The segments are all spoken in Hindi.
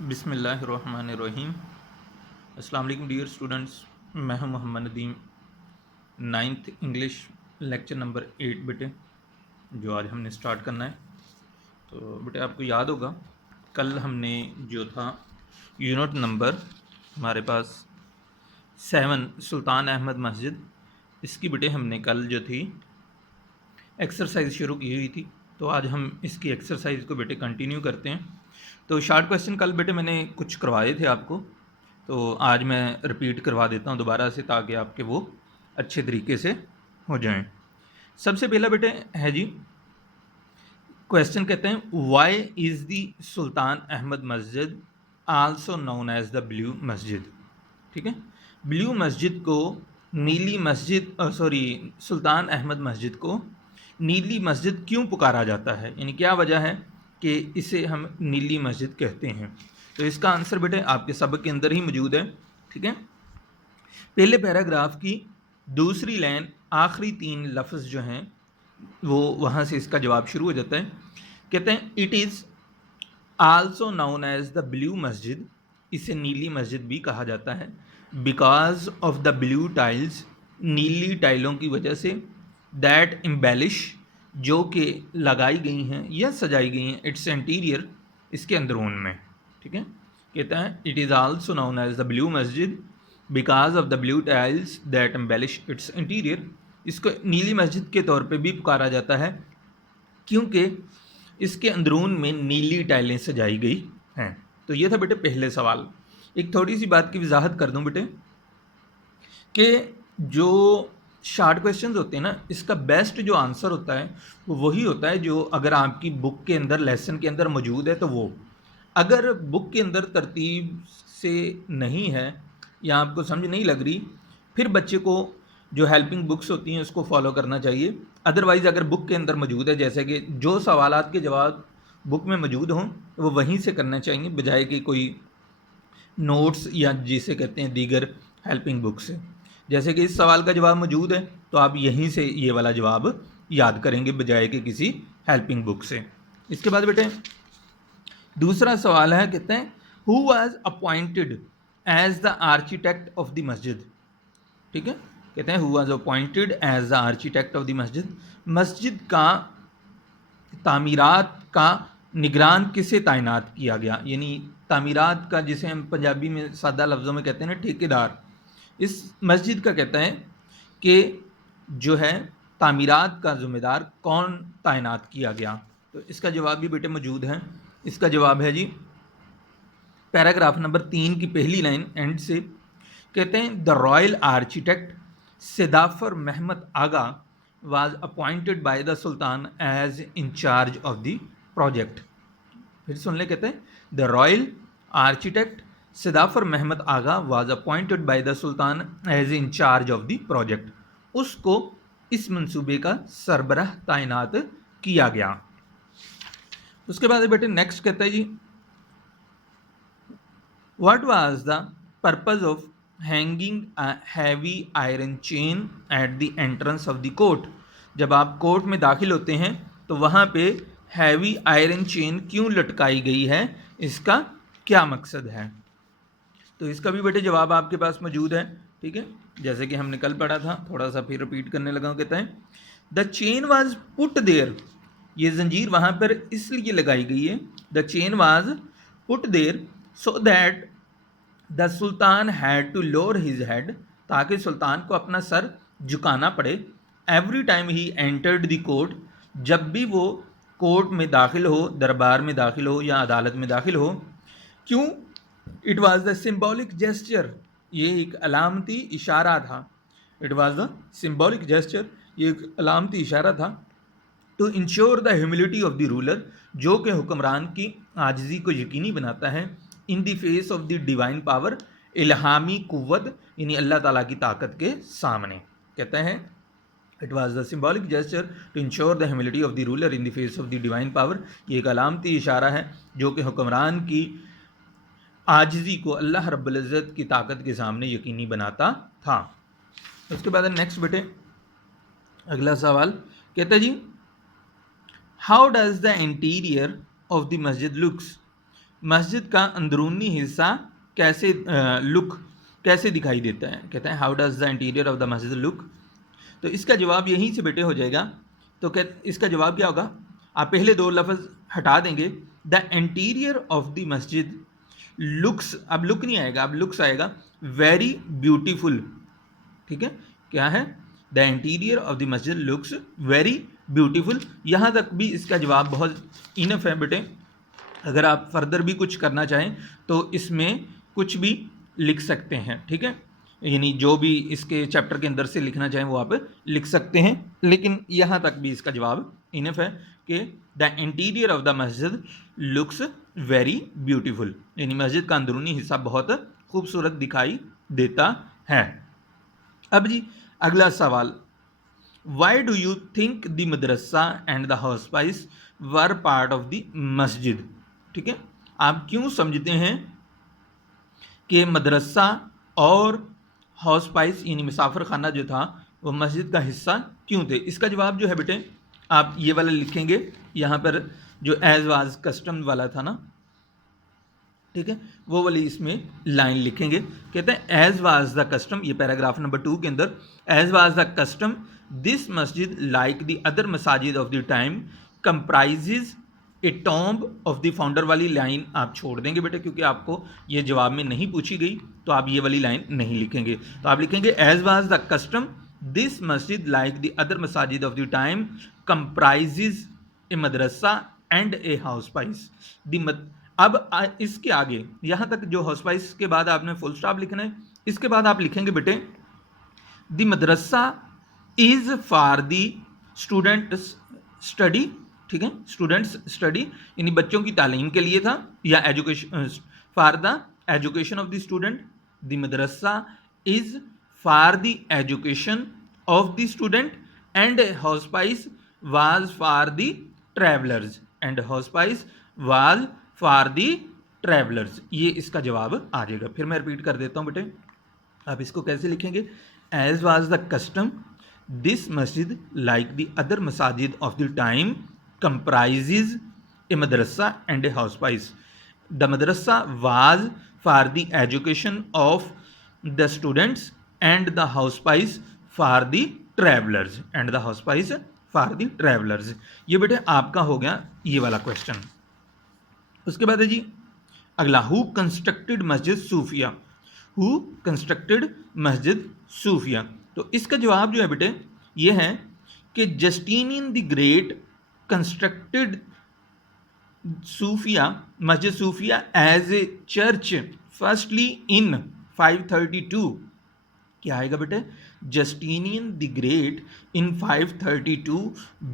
बिस्मिल्लाहिर्रहमानिर्रहीम। अस्सलाम वालेकुम डियर स्टूडेंट्स, मैं हूं Mohammad Nadeem. Ninth English lecture number 8 बेटे, जो आज हमने स्टार्ट करना है। तो बेटे आपको याद होगा कल हमने जो था यूनिट नंबर हमारे पास 7 सुल्तान अहमद मस्जिद, इसकी बेटे हमने कल जो थी एक्सरसाइज शुरू की हुई थी। तो आज हम इसकी एक्सरसाइज को बेटे कंटिन्यू करते हैं। तो शॉर्ट क्वेश्चन कल बेटे मैंने कुछ करवाए थे आपको, तो आज मैं रिपीट करवा देता हूँ दोबारा से, ताकि आपके वो अच्छे तरीके से हो जाएं। सबसे पहला बेटे है जी, क्वेश्चन कहते हैं why is the Sultan Ahmed masjid also known as the blue masjid. ठीक है, ब्लू मस्जिद को नीली मस्जिद सुल्तान अहमद मस्जिद को नीली मस्जिद क्यों पुकारा जाता है, यानी क्या वजह है कि इसे हम नीली मस्जिद कहते हैं। तो इसका आंसर बेटे आपके सबक के अंदर ही मौजूद है। ठीक है, पहले पैराग्राफ की दूसरी लाइन आखिरी 3 लफ्ज़ जो हैं वो वहाँ से इसका जवाब शुरू हो जाता है। कहते हैं it is also known as the blue masjid, इसे नीली मस्जिद भी कहा जाता है, because of the blue tiles, नीली टाइलों की वजह से, दैट एम्बेलिश, जो कि लगाई गई हैं या सजाई गई हैं, इट्स इंटीरियर, इसके अंदरून में। ठीक है, कहता है it is also known as the blue मस्जिद because of the blue tiles that embellish its interior. इसको नीली मस्जिद के तौर पे भी पुकारा जाता है क्योंकि इसके अंदरून में नीली टाइलें सजाई गई हैं। तो ये था बेटे पहले सवाल। एक थोड़ी सी बात की वजाहत कर दूं बेटे कि जो शॉर्ट क्वेश्चंस होते हैं ना, इसका बेस्ट जो आंसर होता है वो वही होता है जो अगर आपकी बुक के अंदर लेसन के अंदर मौजूद है। तो वो अगर बुक के अंदर तरतीब से नहीं है या आपको समझ नहीं लग रही, फिर बच्चे को जो हेल्पिंग बुक्स होती हैं उसको फॉलो करना चाहिए। अदरवाइज़ अगर बुक के अंदर मौजूद है, जैसे कि जो सवालात के जवाब बुक में मौजूद हों वो वहीं से करना चाहिए, बजाय कि कोई नोट्स या जिसे कहते हैं दीगर हेल्पिंग बुक से। जैसे कि इस सवाल का जवाब मौजूद है तो आप यहीं से ये वाला जवाब याद करेंगे बजाय कि किसी हेल्पिंग बुक से। इसके बाद बेटे दूसरा सवाल है, कहते हैं who was appointed as the architect of the masjid. ठीक है, कहते हैं who was appointed as the architect of the masjid, मस्जिद का तामीरात का निगरान किसे तैनात किया गया, यानी तामीरात का जिसे हम पंजाबी में सादा लफ्ज़ों में कहते हैं ना ठेकेदार, इस मस्जिद का कहता है कि जो है तामीरात का ज़िम्मेदार कौन तैनात किया गया। तो इसका जवाब भी बेटे मौजूद है। इसका जवाब है जी पैराग्राफ नंबर 3 की पहली लाइन एंड से, कहते हैं the royal architect Sedefkar Mehmed Agha was appointed by the sultan as in charge of the project। फिर सुन ले, कहते हैं the royal architect Sedefkar Mehmed Agha was appointed by the sultan as in charge of the project, उसको इस मंसूबे का सरबराह तैनात किया गया। उसके बाद बेटे नेक्स्ट कहता है जी what was the purpose of hanging a heavy iron chain at the entrance of the court. जब आप कोर्ट में दाखिल होते हैं तो वहाँ पे हैवी आयरन चेन क्यों लटकाई गई है, इसका क्या मकसद है। तो इसका भी बेटे जवाब आपके पास मौजूद है। ठीक है, जैसे कि हमने कल पढ़ा था, थोड़ा सा फिर रिपीट करने लगा। कहता है the chain was put there, ये जंजीर वहाँ पर इसलिए लगाई गई है, the chain was put there so that the sultan had to lower his head, ताकि सुल्तान को अपना सर झुकाना पड़े, every time he entered the court, जब भी वो कोर्ट में दाखिल हो, दरबार में दाखिल हो या अदालत में दाखिल हो। क्यों? It was the symbolic gesture, ये एक अलामती इशारा था। It was the symbolic gesture, ये एक अलामती इशारा था। To ensure the humility of the ruler, जो कि हुक्मरान की आजिज़ी को यकीनी बनाता है, in the face of the divine power, इल्हामी कुव्वत यानी अल्लाह ताला की ताकत के सामने। कहता है it was the symbolic gesture to ensure the humility of the ruler in the face of the divine power, ये एक अलामती इशारा है जो कि हुक्मरान की आजिज़ी को अल्लाह रब्बुल इज़्ज़त की ताकत के सामने यकीनी बनाता था। उसके बाद नेक्स्ट बेटे अगला सवाल, कहता है जी how does the interior of the masjid looks, मस्जिद का अंदरूनी हिस्सा कैसे लुक कैसे दिखाई देता है। कहते हैं how does the interior of the मस्जिद लुक। तो इसका जवाब यहीं से बेटे हो जाएगा। तो इसका जवाब क्या होगा, आप पहले दो लफ्ज़ हटा देंगे। The interior of the masjid looks, अब लुक नहीं आएगा, अब लुक्स आएगा, वेरी ब्यूटीफुल। ठीक है, क्या है, the interior of the masjid looks very beautiful. यहाँ तक भी इसका जवाब बहुत इनफ है बेटे। अगर आप फर्दर भी कुछ करना चाहें तो इसमें कुछ भी लिख सकते हैं। ठीक है, यानी जो भी इसके चैप्टर के अंदर से लिखना चाहें वो आप लिख सकते हैं, लेकिन यहाँ तक भी इसका जवाब इनफ है कि the interior of the masjid looks very beautiful, यानी मस्जिद का अंदरूनी हिस्सा बहुत खूबसूरत दिखाई देता है। अब जी अगला सवाल, why do you think the Madrasa and the housewife were part of the masjid. ठीक है, आप क्यों समझते हैं कि मदरसा और हाउसवाइफ यानी मुसाफिर खाना जो था वो मस्जिद का हिस्सा क्यों थे। इसका जवाब जो है बेटे आप ये वाला लिखेंगे, यहाँ पर जो एज वाज कस्टम वाला था ना, ठीक है, वो वाली इसमें लाइन लिखेंगे। कहते हैं एज वाज द कस्टम, ये पैराग्राफ नंबर 2 के अंदर, as was the custom this masjid like the other masajid of the time comprises a tomb of the founder वाली लाइन आप छोड़ देंगे बेटे, क्योंकि आपको ये जवाब में नहीं पूछी गई, तो आप ये वाली लाइन नहीं लिखेंगे। तो आप लिखेंगे as was the custom this masjid like the other masajid of the time comprises a madrasa and a hospice. अब इसके आगे यहाँ तक जो हाउसवाइफ के बाद आपने फुल स्टॉप लिखना है, इसके बाद आप लिखेंगे बेटे the Madrasa is for the students study. ठीक है, स्टूडेंट्स स्टडी यानी बच्चों की तालीम के लिए था, या education for the education of the student. The Madrasa is for the education of the student and housewife was for the travellers, and housewife was for the travellers. ये इसका जवाब आ जाएगा। फिर मैं रिपीट कर देता हूँ बेटे, आप इसको कैसे लिखेंगे, as was the custom this masjid like the other masajid of the time comprises a madrasa and a hospice. The madrasa was for the education of the students and the hospice for the travellers, and the hospice for the travellers. ये बेटे आपका हो गया ये वाला क्वेश्चन। उसके बाद है जी अगला, हु कंस्ट्रक्टेड मस्जिद सूफिया। हु कंस्ट्रक्टेड मस्जिद सूफिया। तो इसका जवाब जो है बेटे ये है कि Justinian the great constructed Sophia, masjid Sophia as a church firstly in 532। क्या आएगा बेटे, Justinian the great in 532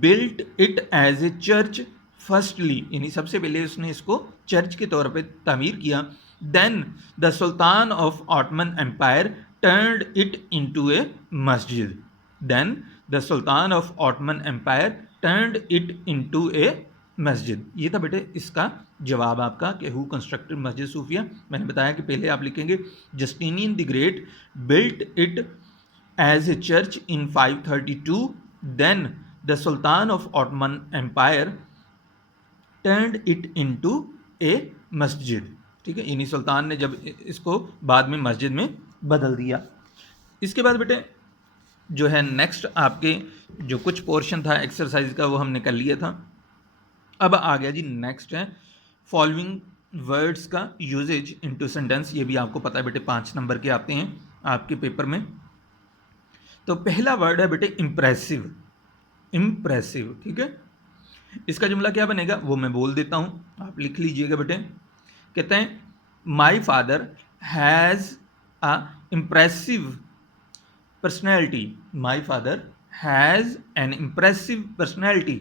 built it as a church firstly, यानी सबसे पहले उसने इसको चर्च के तौर पे तामीर किया। Then the sultan of Ottoman empire turned it into a masjid. Then the sultan of Ottoman empire turned it into a masjid. ये था बेटे इसका जवाब आपका कि हु कंस्ट्रक्टेड मस्जिद सूफिया। मैंने बताया कि पहले आप लिखेंगे Justinian the great built it as a church in 532, then the sultan of Ottoman empire turned it into a masjid. ठीक है, यानी सुल्तान ने जब इसको बाद में मस्जिद में बदल दिया। इसके बाद बेटे जो है नेक्स्ट आपके जो कुछ पोर्शन था एक्सरसाइज का वो हमने कर लिया था। अब आ गया जी नेक्स्ट है फॉलोइंग वर्ड्स का यूजेज इनटू सेंटेंस। ये भी आपको पता है बेटे 5 नंबर के आते हैं आपके पेपर में। तो पहला वर्ड है बेटे इम्प्रेसिव। इम्प्रेसिव, ठीक है, इसका जुमला क्या बनेगा वो मैं बोल देता हूँ, आप लिख लीजिएगा बेटे। कहते हैं my father has a impressive personality. My father has an impressive personality.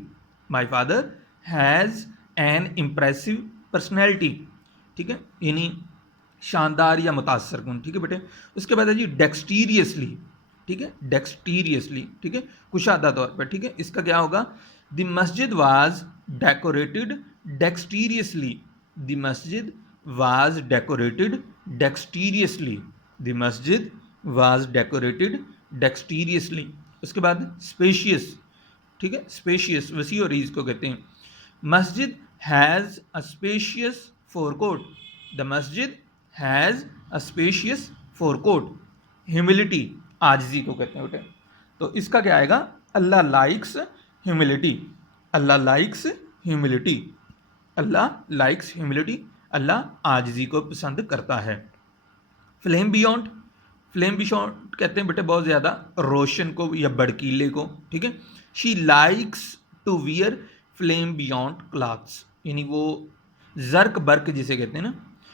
My father has an impressive personality. ठीक है, यानी शानदार या मुतासर कुन। ठीक है बेटे, उसके बाद है जी डेक्सटीरियसली। ठीक है, डेक्सटीरियसली, ठीक है, कुशादा तौर पर। ठीक है, इसका क्या होगा, द मस्जिद वाज डेकोरेटेड डेक्सटीरियसली। द मस्जिद वाज डेकोरेटेड डेक्सटीरियसली। द मस्जिद वाज डेकोरेटेड डेक्सटीरियसली। उसके बाद स्पेशियस। ठीक है, स्पेशियस वसी और रीज को कहते हैं। मस्जिद has a spacious forecourt. The masjid has a spacious forecourt. Humility आजिज़ी को कहते हैं बेटे, तो इसका क्या आएगा, अल्लाह लाइक्स ह्यूमिलिटी, अल्लाह लाइक्स ह्यूमिलिटी, अल्लाह लाइक्स ह्यूमिलिटी, अल्लाह आजिज़ी को पसंद करता है। फ्लेम बियॉन्ड, फ्लेम बियॉन्ड कहते हैं बेटे बहुत ज़्यादा रोशन को या भड़कीले को, ठीक है। She likes to wear flame beyond clothes, यानी वो जर्क बर्क जिसे कहते हैं ना,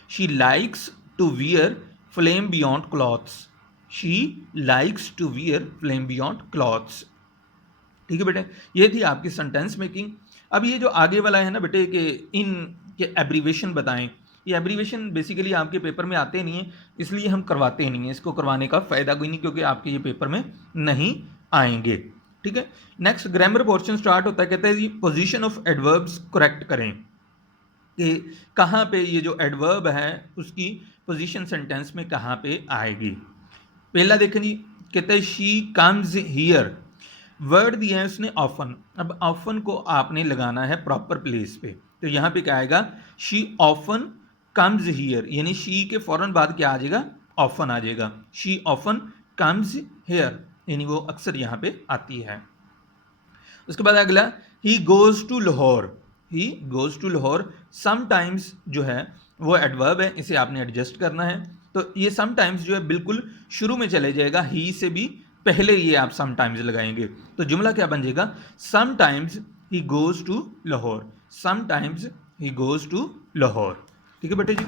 she likes to wear flame beyond clothes, she likes to wear flame beyond clothes, ठीक है बेटे। ये थी आपकी सेंटेंस मेकिंग। अब ये जो आगे वाला है ना बेटे कि इन के एब्रीवेशन बताएं, ये एब्रीवेशन बेसिकली आपके पेपर में आते नहीं है, इसलिए हम करवाते नहीं हैं, इसको करवाने का फ़ायदा कोई नहीं क्योंकि आपके ये पेपर में नहीं आएंगे, ठीक है। नेक्स्ट ग्रामर पोर्शन स्टार्ट होता है, कहता है जी पोजीशन ऑफ एडवर्ब्स करेक्ट करें, कि कहाँ पे ये जो एडवर्ब है उसकी पोजीशन सेंटेंस में कहाँ पे आएगी। पहला देखें जी, कहते हैं शी कम्स हियर, वर्ड दिया है उसने ऑफन, अब ऑफन को आपने लगाना है प्रॉपर प्लेस पे, तो यहाँ पे क्या आएगा, शी ऑफन कम्स हियर, यानी शी के फौरन बाद क्या आ जाएगा, ऑफन आ जाएगा, शी ऑफन कम्स हियर, यानी वो अक्सर यहाँ पे आती है। उसके बाद अगला he goes to Lahore, he goes to Lahore, sometimes जो है वो एडवर्ब है, इसे आपने एडजस्ट करना है, तो ये समटाइम्स जो है बिल्कुल शुरू में चले जाएगा, ही से भी पहले ये आप समटाइम्स लगाएंगे, तो जुमला क्या बन जाएगा, sometimes he goes to Lahore, sometimes he goes to Lahore, ठीक है बेटे जी।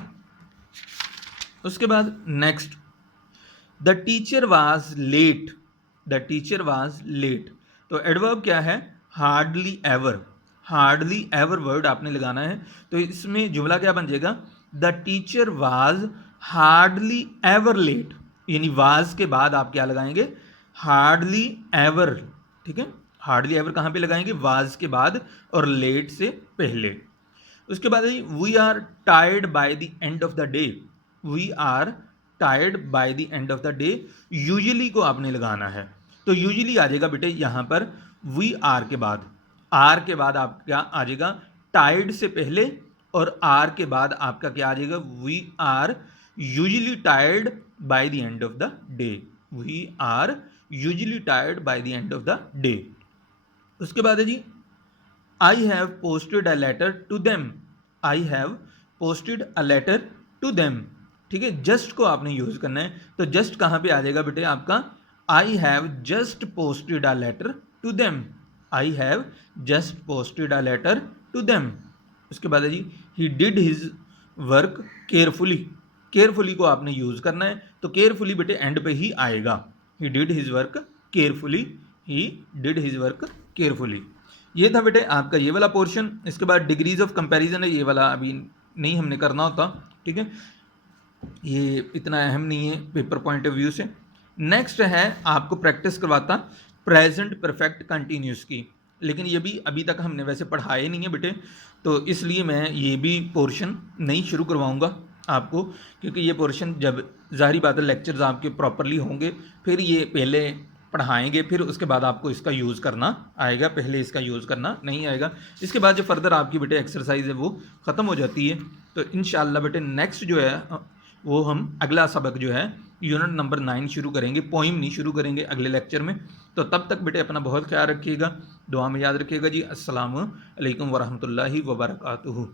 उसके बाद next, the teacher was late, the teacher was late, तो एडवर्ब क्या है, hardly ever, hardly ever word आपने लगाना है, तो इसमें जुमला क्या बन जाएगा, the teacher was hardly ever late, यानी वाज के बाद आप क्या लगाएंगे, हार्डली एवर, ठीक है। हार्डली एवर कहाँ पे लगाएंगे, वाज के बाद और लेट से पहले। उसके बाद we are tired by the end of the day, we are tired by the end of the day, usually को आपने लगाना है, तो यूजुअली आ जाएगा बेटे यहाँ पर वी आर के बाद, आर के बाद आपका आ जाएगा टायर्ड से पहले, और आर के बाद आपका क्या आ जाएगा, we are usually tired by the end of the day, we are usually tired by the end of the day. उसके बाद है जी I have posted a letter to them, I have posted a letter to them, ठीक है। जस्ट को आपने यूज करना है, तो जस्ट कहाँ पे आ जाएगा बेटे आपका, I have just posted a letter to them, I have just posted a letter to them. उसके बाद है जी he did his work carefully, carefully को आपने यूज करना है, तो केयरफुली बेटे एंड पे ही आएगा, ही did his work carefully, he did his work carefully. ये था बेटे आपका ये वाला पोर्शन। इसके बाद डिग्रीज ऑफ कंपैरिजन है, ये वाला अभी नहीं हमने करना होता, ठीक है, ये इतना अहम नहीं है पेपर पॉइंट ऑफ व्यू से। नेक्स्ट है आपको प्रैक्टिस करवाता प्रेजेंट परफेक्ट कंटिन्यूस की, लेकिन ये भी अभी तक हमने वैसे पढ़ाए नहीं है बेटे, तो इसलिए मैं ये भी पोर्शन नहीं शुरू करवाऊँगा आपको, क्योंकि ये पोर्शन जब ज़ाहिरी बात है लेक्चर्स आपके प्रॉपरली होंगे फिर ये पहले पढ़ाएंगे, फिर उसके बाद आपको इसका यूज़ करना आएगा, पहले इसका यूज़ करना नहीं आएगा। इसके बाद जो फर्दर आपकी बेटे एक्सरसाइज है वो ख़त्म हो जाती है, तो इंशाल्लाह बेटे नेक्स्ट जो है वो हम अगला सबक जो है यूनिट नंबर 9 शुरू करेंगे, पोइम नहीं शुरू करेंगे अगले लेक्चर में। तो तब तक बेटे अपना बहुत ख्याल रखिएगा, दुआ में याद रखिएगा जी। अस्सलामु अलैकुम वरहमतुल्लाहि वबरकातुहू।